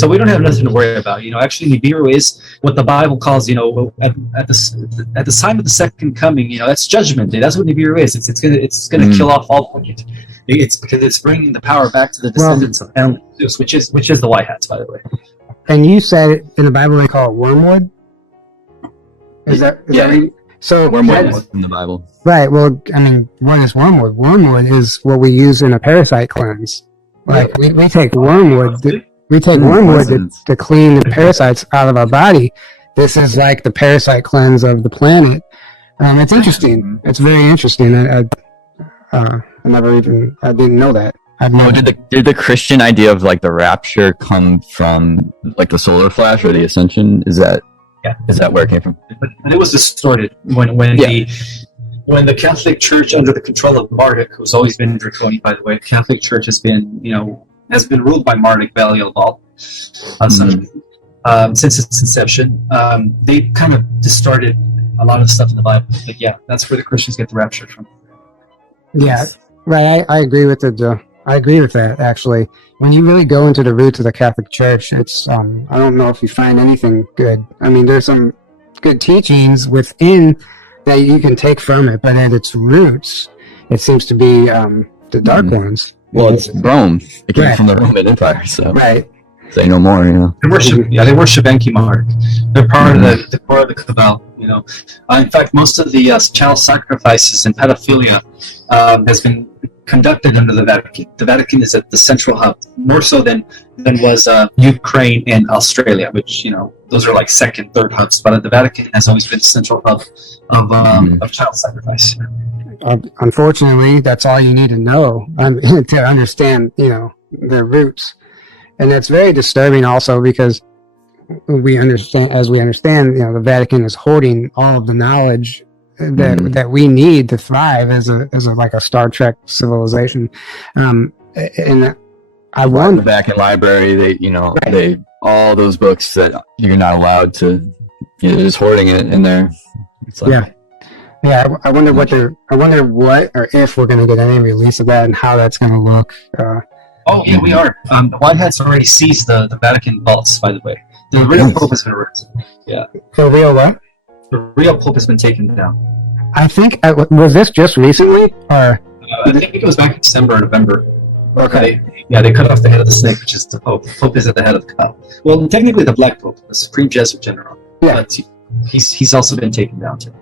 we don't have nothing to worry about. Actually, Nibiru is what the Bible calls, at the time of the second coming. That's Judgment Day. That's what Nibiru is. It's gonna kill off all the wicked. It's because it's bringing the power back to the descendants of Zeus, which is the White Hats, by the way. And you said it in the Bible they call it wormwood. Is that right? So Wormwood in the Bible. Right. Well, I mean, what is wormwood? Wormwood is what we use in a parasite cleanse. Like we take wormwood. We take wormwood to clean the parasites out of our body. This is like the parasite cleanse of the planet. It's interesting. It's very interesting. I didn't know that. Did the Christian idea of like the rapture come from like the solar flash or the ascension? Is that where it came from? But it was distorted when the Catholic Church, under the control of Marduk, who's always been draconian, by the way. The Catholic Church has been ruled by Marduk Belial since its inception. They kind of distorted a lot of stuff in the Bible. But yeah, that's where the Christians get the rapture from. Yeah, right. I agree with it. I agree with that, actually. When you really go into the roots of the Catholic Church, it's I don't know if you find anything good. I mean, there's some good teachings within that you can take from it, but at its roots, it seems to be the dark ones. Well, it's Rome. It came from the Roman Empire, so say no more. They worship Enki Mark. They're part of the core of the Cabal. In fact, most of the child sacrifices and pedophilia has been conducted under the Vatican. The Vatican is at the central hub, more so than was Ukraine and Australia, which those are like second, third hubs. But the Vatican has always been the central hub of child sacrifice. Unfortunately, that's all you need to know to understand, their roots, and it's very disturbing also because we understand, the Vatican is hoarding all of the knowledge that we need to thrive as a like a Star Trek civilization, and I wonder. The Vatican Library, they all those books that you're not allowed to, just hoarding it in there. It's like, yeah. I wonder what or if we're going to get any release of that and how that's going to look. We are. The White Hats already seized the Vatican vaults, by the way. The real Pope has been arrested. Yeah. The real what? The real Pope has been taken down. I think, was this just recently? Or I think it was back in December or November. Okay. They cut off the head of the snake, which is the Pope. The Pope is at the head of the cow. Well, technically the Black Pope, the Supreme Jesuit General. Yeah. But he's also been taken down too.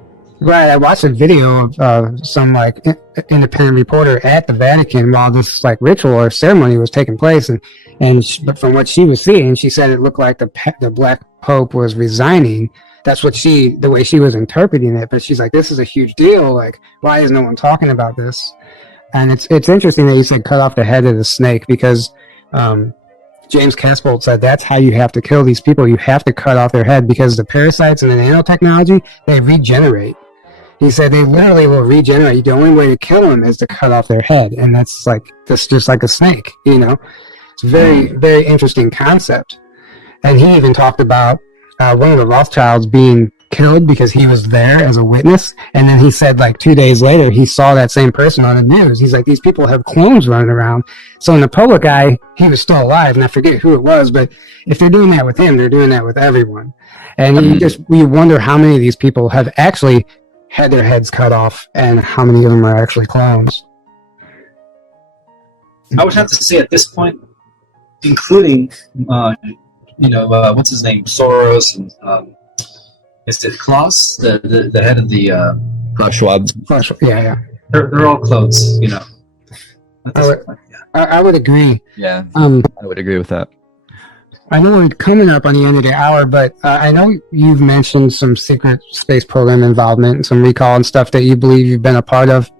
Right, I watched a video of some independent reporter at the Vatican while this ritual or ceremony was taking place, but from what she was seeing, she said it looked like the Black Pope was resigning. That's what the way she was interpreting it. But she's like, "This is a huge deal. Why is no one talking about this?" And it's interesting that you said cut off the head of the snake because James Casbolt said that's how you have to kill these people. You have to cut off their head because the parasites and the nanotechnology, they regenerate. He said they literally will regenerate. The only way to kill them is to cut off their head, and that's just like a snake. It's a very, very interesting concept. And he even talked about one of the Rothschilds being killed because he was there as a witness, and then he said 2 days later he saw that same person on the news. He's like, these people have clones running around. So in the public eye, he was still alive, and I forget who it was, but if they're doing that with him, they're doing that with everyone. And we wonder how many of these people have actually had their heads cut off and how many of them are actually clones. I would have to say at this point, including what's his name, Soros, and is it Klaus, the head of the Klaus Schwab? Yeah. They're all clones, I would agree. Yeah, I would agree with that. I know we're coming up on the end of the hour, but I know you've mentioned some secret space program involvement and some recall and stuff that you believe you've been a part of.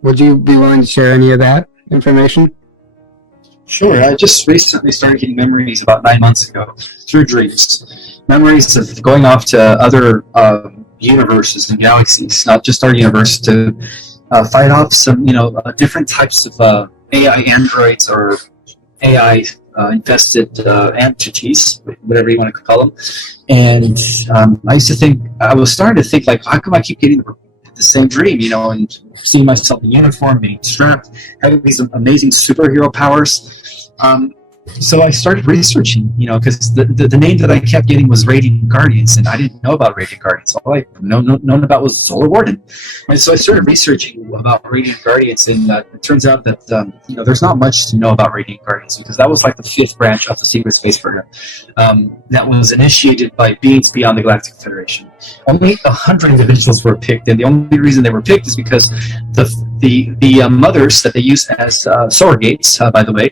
Would you be willing to share any of that information? Sure. I just recently started getting memories about 9 months ago through dreams. Memories of going off to other universes and galaxies, not just our universe, to fight off some, different types of AI androids or AI infested entities, whatever you want to call them. And I was starting to think, how come I keep getting the same dream, and seeing myself in uniform, being strapped, having these amazing superhero powers. So I started researching, because the name that I kept getting was Radiant Guardians, and I didn't know about Radiant Guardians. All I known about was Solar Warden. And so I started researching about Radiant Guardians, and it turns out that, there's not much to know about Radiant Guardians, because that was like the 5th branch of the Secret Space Program that was initiated by beings beyond the Galactic Federation. Only 100 individuals were picked, and the only reason they were picked is because the mothers that they used as surrogates, by the way,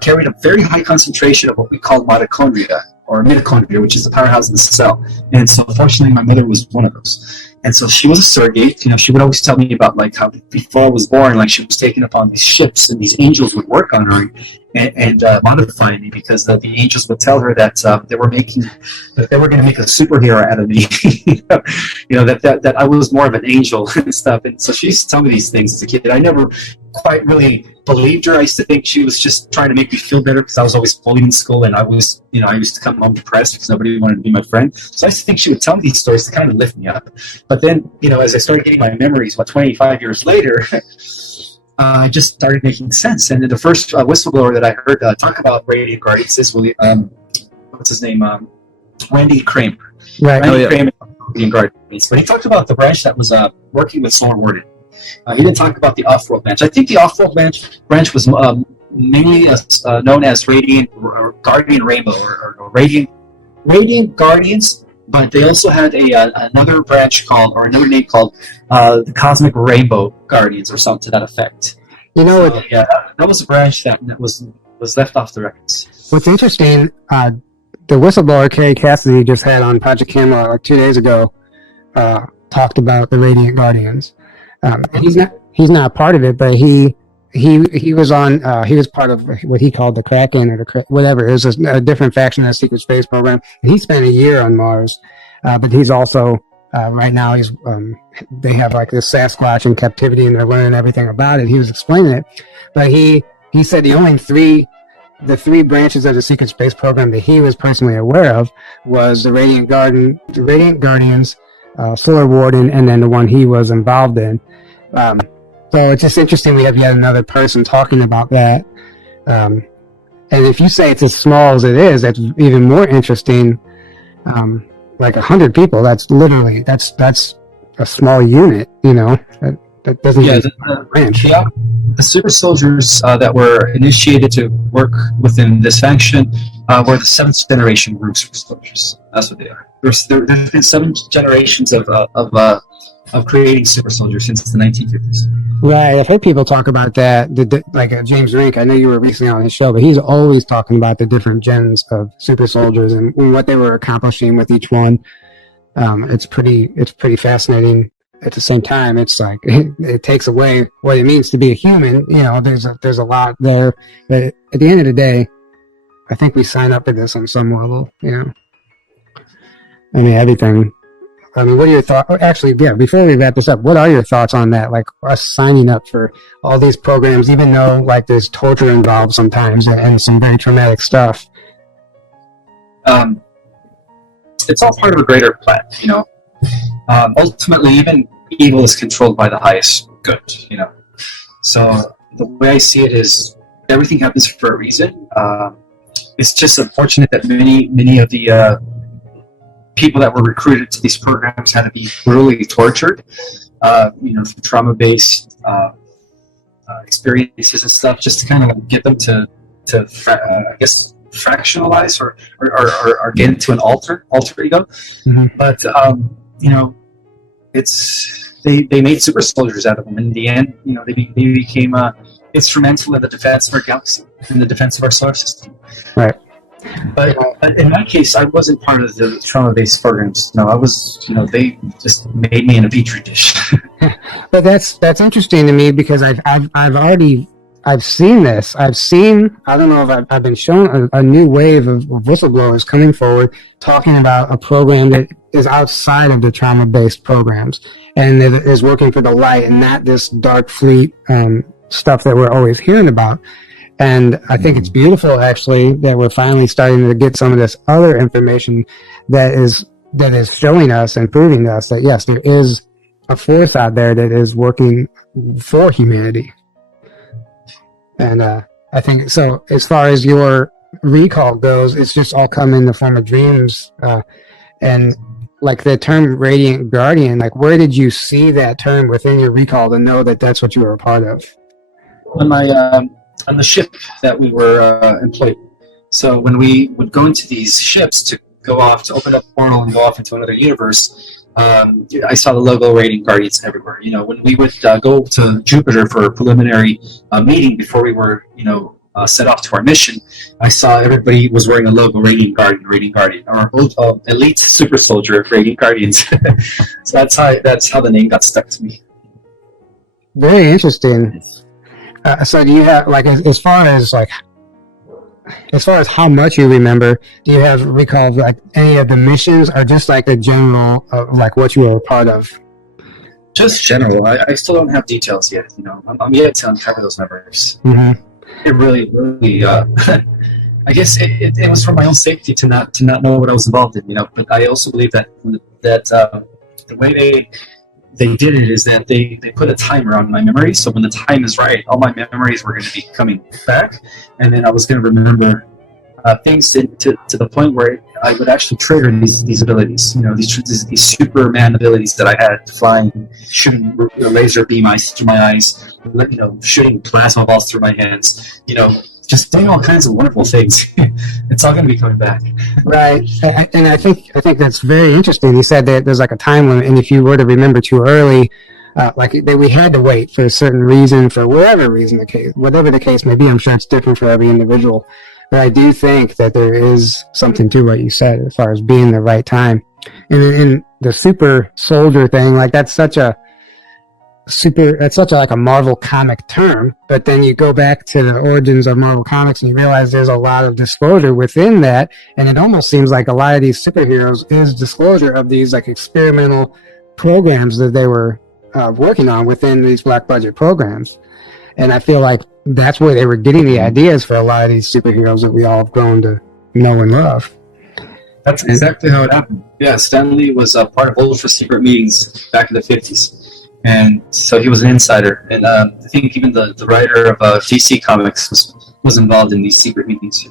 carried a very high concentration of what we call mitochondria, or mitochondria, which is the powerhouse of the cell. And so, fortunately, my mother was one of those. And so she was a surrogate. She would always tell me about how before I was born, she was taken upon these ships, and these angels would work on her and modify me, because the angels would tell her that they were going to make a superhero out of me. that I was more of an angel and stuff. And so she used to tell me these things as a kid. I never quite really believed her. I used to think she was just trying to make me feel better, because I was always bullied in school, and I used to come home depressed because nobody wanted to be my friend. So I used to think she would tell me these stories to kind of lift me up. But then, as I started getting my memories, 25 years later, I just started making sense. And then the first whistleblower that I heard talk about Radiant Guardians is what's his name? Randy Kramer. Right. Randy Kramer, Radiant Guardians. But he talked about the branch that was working with Solar Warden. He didn't talk about the off-world branch. I think the off-world branch was mainly known as Radiant or Guardian Rainbow, or Radiant Guardians. But they also had another branch another name called the Cosmic Rainbow Guardians, or something to that effect. Yeah, that was a branch that was left off the records. What's interesting, the whistleblower Kerry Cassidy just had on Project Camelot 2 days ago, talked about the Radiant Guardians. He's not a part of it, but he was on. He was part of what he called the Kraken, or whatever. It was a different faction of the Secret Space Program. And he spent a year on Mars, but he's also right now they have this Sasquatch in captivity, and they're learning everything about it. He was explaining it, but he said the three branches of the Secret Space Program that he was personally aware of was the Radiant Guardians, Solar Warden, and then the one he was involved in. So it's just interesting we have yet another person talking about that. And if you say it's as small as it is, that's even more interesting. 100 people, that's a small unit, that doesn't branch. Yeah, the super soldiers that were initiated to work within this faction were the 7th generation group super soldiers. That's what they are. There's been 7 generations of creating super soldiers since the 1950s. Right, I've heard people talk about that. James Rink, I know you were recently on his show, but he's always talking about the different gens of super soldiers and what they were accomplishing with each one. It's pretty fascinating. At the same time, it's it takes away what it means to be a human. There's a lot there, but at the end of the day, I think we sign up for this on some level. Everything. What are your thoughts? Actually, yeah, before we wrap this up, what are your thoughts on that? Us signing up for all these programs, even though there's torture involved sometimes and some very traumatic stuff. It's all part of a greater plan, Ultimately, even evil is controlled by the highest good, So the way I see it is everything happens for a reason. It's just unfortunate that many of the people that were recruited to these programs had to be brutally tortured, through trauma-based experiences and stuff, just to kind of get them to fractionalize or get into an alter ego. Mm-hmm. But they made super soldiers out of them. In the end, they became instrumental in the defense of our galaxy, in the defense of our solar system. Right. But in my case, I wasn't part of the trauma-based programs. No, I was. They just made me in a petri dish. But that's interesting to me, because I've seen this. I don't know if I've been shown a new wave of whistleblowers coming forward talking about a program that is outside of the trauma-based programs and that is working for the light and not this dark fleet stuff that we're always hearing about. And I think it's beautiful, actually, that we're finally starting to get some of this other information that is showing us and proving to us that, yes, there is a force out there that is working for humanity. And I think, so as far as your recall goes, it's just all come in the form of dreams. And like the term radiant guardian, like where did you see that term within your recall to know that that's what you were a part of? On my on the ship that we were employed. So when we would go into these ships to go off to open up a portal and go off into another universe, I saw the logo Radiant Guardians everywhere. You know, when we would go to Jupiter for a preliminary meeting before we were, set off to our mission, I saw everybody was wearing a logo, Radiant Guardian, or elite super soldier, Radiant Guardians. So that's how the name got stuck to me. Very interesting. So do you have, like, as far as how much you remember, do you have recall of like any of the missions, or just like the general like what you were a part of? Just general. I still don't have details yet. I'm yet to uncover those memories. Mm-hmm. It really, I guess it was for my own safety to not know what I was involved in. But I also believe that the way they did it is that they put a timer on my memory. So when the time is right, all my memories were going to be coming back, and then I was going to remember things to the point where I would actually trigger these abilities. These Superman abilities that I had, flying, shooting laser beam eyes through my eyes, shooting plasma balls through my hands. Just doing all kinds of wonderful things. It's all going to be coming back. Right, and I think that's very interesting. You said that there's like a time limit, and if you were to remember too early, we had to wait for a certain reason, for whatever the case may be. I'm sure it's different for every individual, but I do think that there is something to what you said as far as being the right time. And in the super soldier thing, like that's such a like a Marvel comic term, but then you go back to the origins of Marvel comics and you realize there's a lot of disclosure within that, and it almost seems like a lot of these superheroes is disclosure of these like experimental programs that they were working on within these black budget programs. And I feel like that's where they were getting the ideas for a lot of these superheroes that we all have grown to know and love. That's exactly how it happened. Yeah, Stan Lee was a part of ultra secret meetings back in the 50s. And so he was an insider. And I think even the writer of DC Comics was involved in these secret meetings.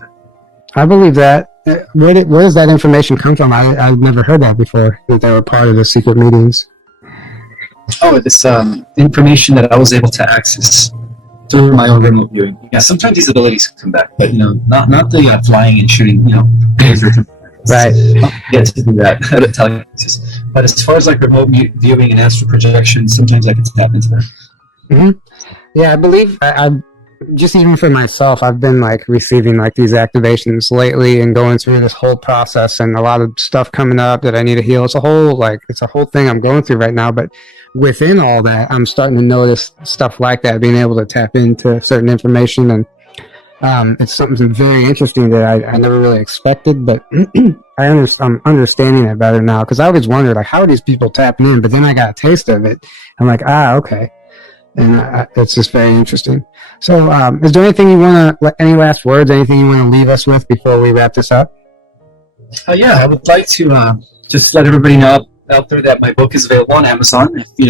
I believe that. Where does that information come from? I've never heard that before, that they were part of the secret meetings. Oh, this information that I was able to access through my own remote viewing. Yeah, sometimes these abilities come back, but not the flying and shooting. Right. Get to do that. But as far as like remote viewing and astral projection, sometimes I can tap into that. Mm-hmm. Yeah, I believe I just even for myself, I've been like receiving like these activations lately and going through this whole process, and a lot of stuff coming up that I need to heal. It's a whole thing I'm going through right now, but within all that, I'm starting to notice stuff like that, being able to tap into certain information, and it's something very interesting that I never really expected, but I'm understanding it better now, because I always wondered, like, how are these people tapping in? But then I got a taste of it. I'm like, okay. And it's just very interesting. So is there anything you want to, any last words, anything you want to leave us with before we wrap this up? Yeah, I would like to just let everybody know out there that my book is available on Amazon.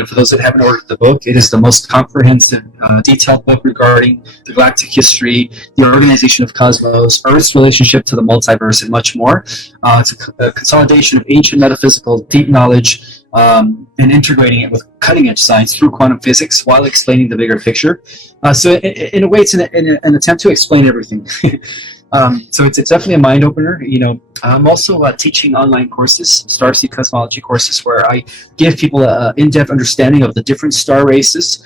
For those that haven't ordered the book, it is the most comprehensive, detailed book regarding the galactic history, the organization of cosmos, Earth's relationship to the multiverse, and much more. It's a consolidation of ancient metaphysical deep knowledge and integrating it with cutting-edge science through quantum physics while explaining the bigger picture. So in a way, it's an attempt to explain everything. So it's definitely a mind opener. I'm also teaching online courses, Starseed cosmology courses, where I give people an in-depth understanding of the different star races,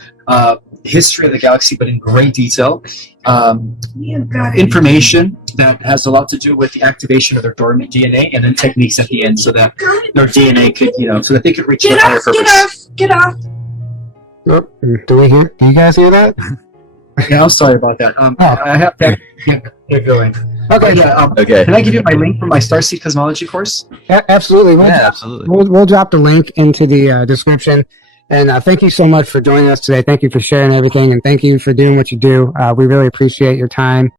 history of the galaxy, but in great detail. Information that has a lot to do with the activation of their dormant DNA, and then techniques at the end, so that their DNA could, so that they could reach their higher purpose. Get off! Oh, do you guys hear that? Yeah, I'm sorry about that. I have to get going. Okay. Okay. Can I give you my link for my Starseed cosmology course? Absolutely. Absolutely. We'll drop the link into the description. And thank you so much for joining us today. Thank you for sharing everything, and thank you for doing what you do. We really appreciate your time.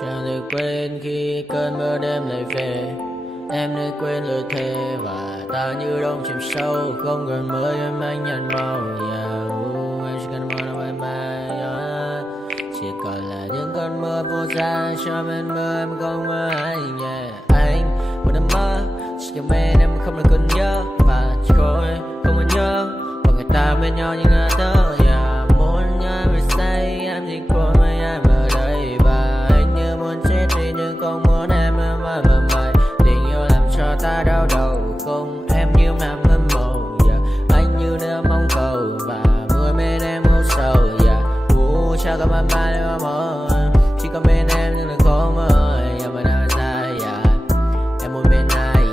Chẳng thể quên khi cơn mưa đêm lại về. Em nơi quên lời thề và ta như đông chìm sâu. Không cần mơ em anh nhạt màu. Em chỉ cần mơ bye bye. Chỉ còn là những cơn mưa vô giá cho bên mơ em không mơ anh. Anh vẫn đang mơ, chỉ cần bên em không được cần nhớ và chỉ có em không còn nhớ. Và người ta bên nhau như ngã tớ. Muốn nhớ về say em chỉ có mấy em ở đây và anh như muốn chết đi nhưng không muốn em mãi mãi. Tình yêu làm cho ta đau đầu không em như mà mơ mộng. Anh như nơi mong cầu và mưa bên em ngủ sầu. Chào các bạn bye em mơ chỉ có bên em nhưng đừng có mơ. Em vẫn đang dài em muốn bên ai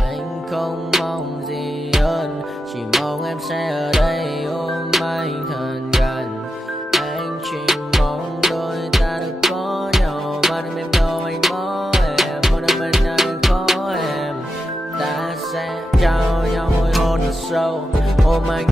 anh không mong gì hơn chỉ mong em sẽ ở đây ôm anh thật gần. Anh chỉ mong đôi ta được có nhau mà đừng em đâu anh mơ em muốn ở bên anh có em. Ta sẽ trao nhau môi hôn thật sâu ôm anh.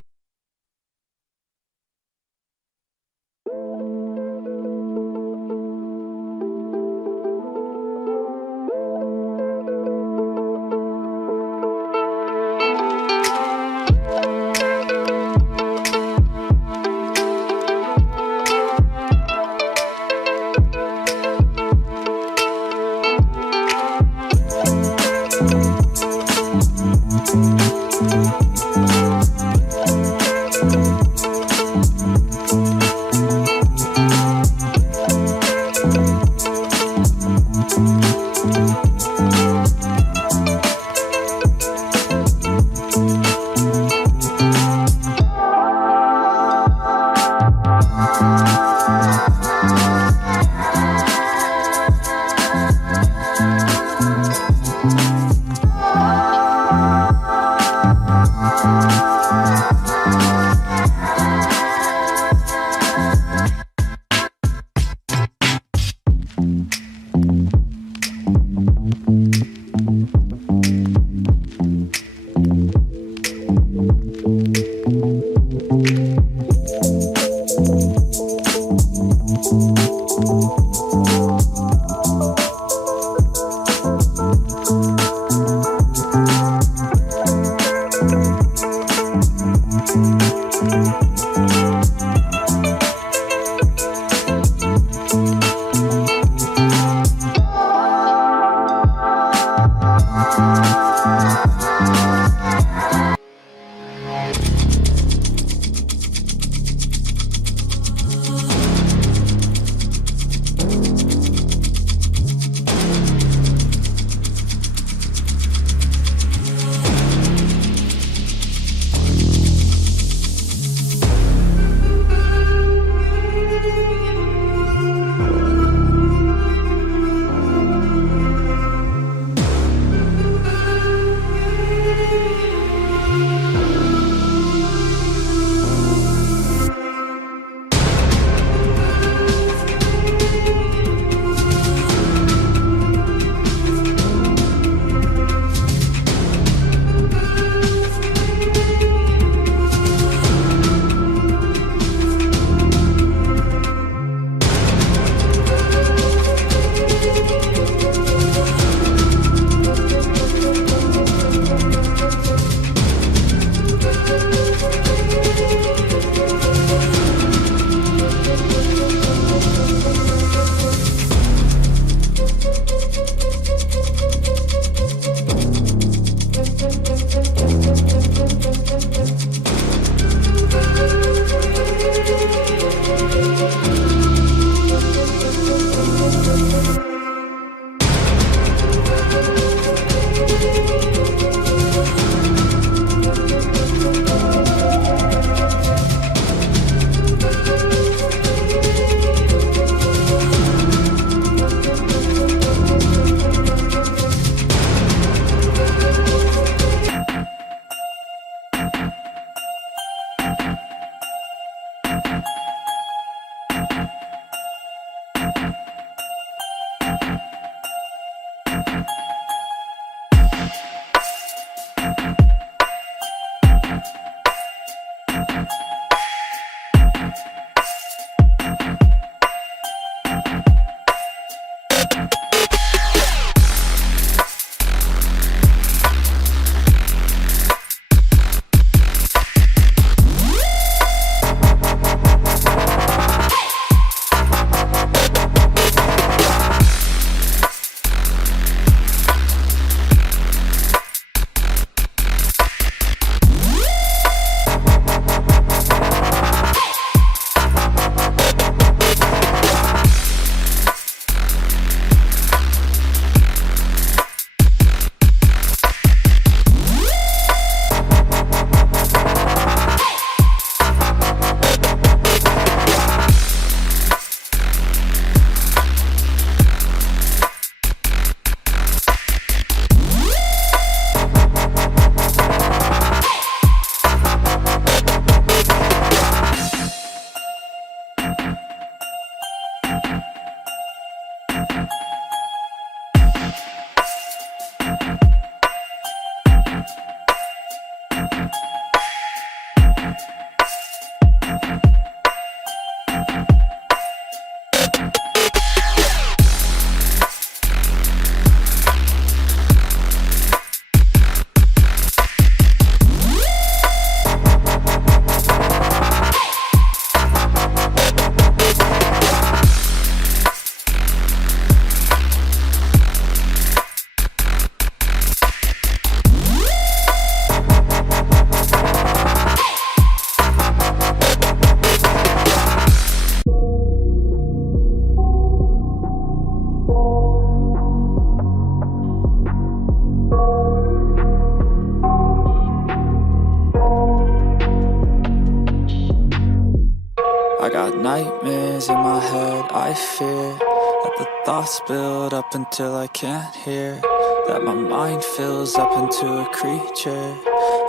got nightmares in my head, I fear that the thoughts build up until I can't hear, that my mind fills up into a creature,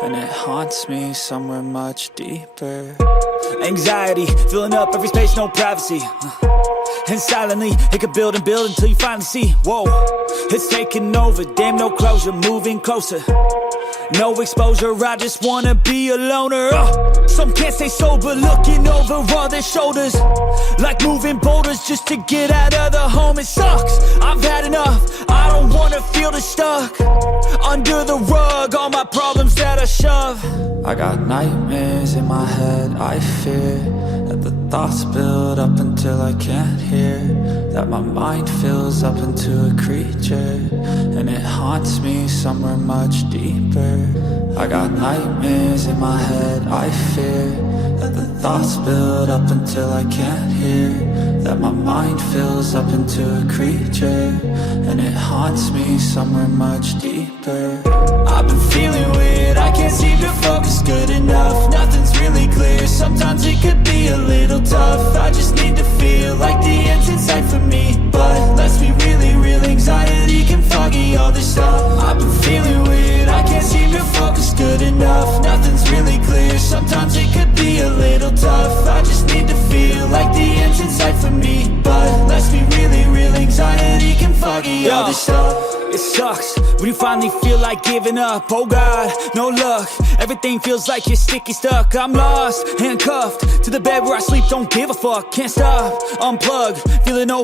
and it haunts me somewhere much deeper. Anxiety, filling up every space, no privacy. And silently, it could build and build until you finally see, whoa, it's taking over, damn no closure, moving closer. No exposure, I just wanna be a loner. Some can't stay sober, looking over all their shoulders, like moving boulders just to get out of the home. It sucks, I've had enough, I don't wanna feel the stuck under the rug, all my problems that I shove. I got nightmares in my head, I fear that the thoughts build up until I can't hear, that my mind fills up into a creature, and it haunts me somewhere much deeper. I got nightmares in my head, I fear that the thoughts build up until I can't hear, that my mind fills up into a creature, and it haunts me somewhere much deeper. I've been feeling weird, I can't seem to focus good enough. Nothing's really clear, sometimes it could be a little tough. I just need to feel like the end's in sight for me, but let's be really real, anxiety can foggy all this stuff. I've been feeling weird, I can't seem to focus good enough. Nothing's really clear, sometimes it could be a little tough. I just need to feel like the end's in sight for me, but let's be really real, anxiety can foggy all this stuff. It sucks when you finally feel like giving up. Oh God, no luck, everything feels like you're sticky stuck. I'm lost, handcuffed to the bed where I sleep, don't give a fuck. Can't stop, unplug, feeling over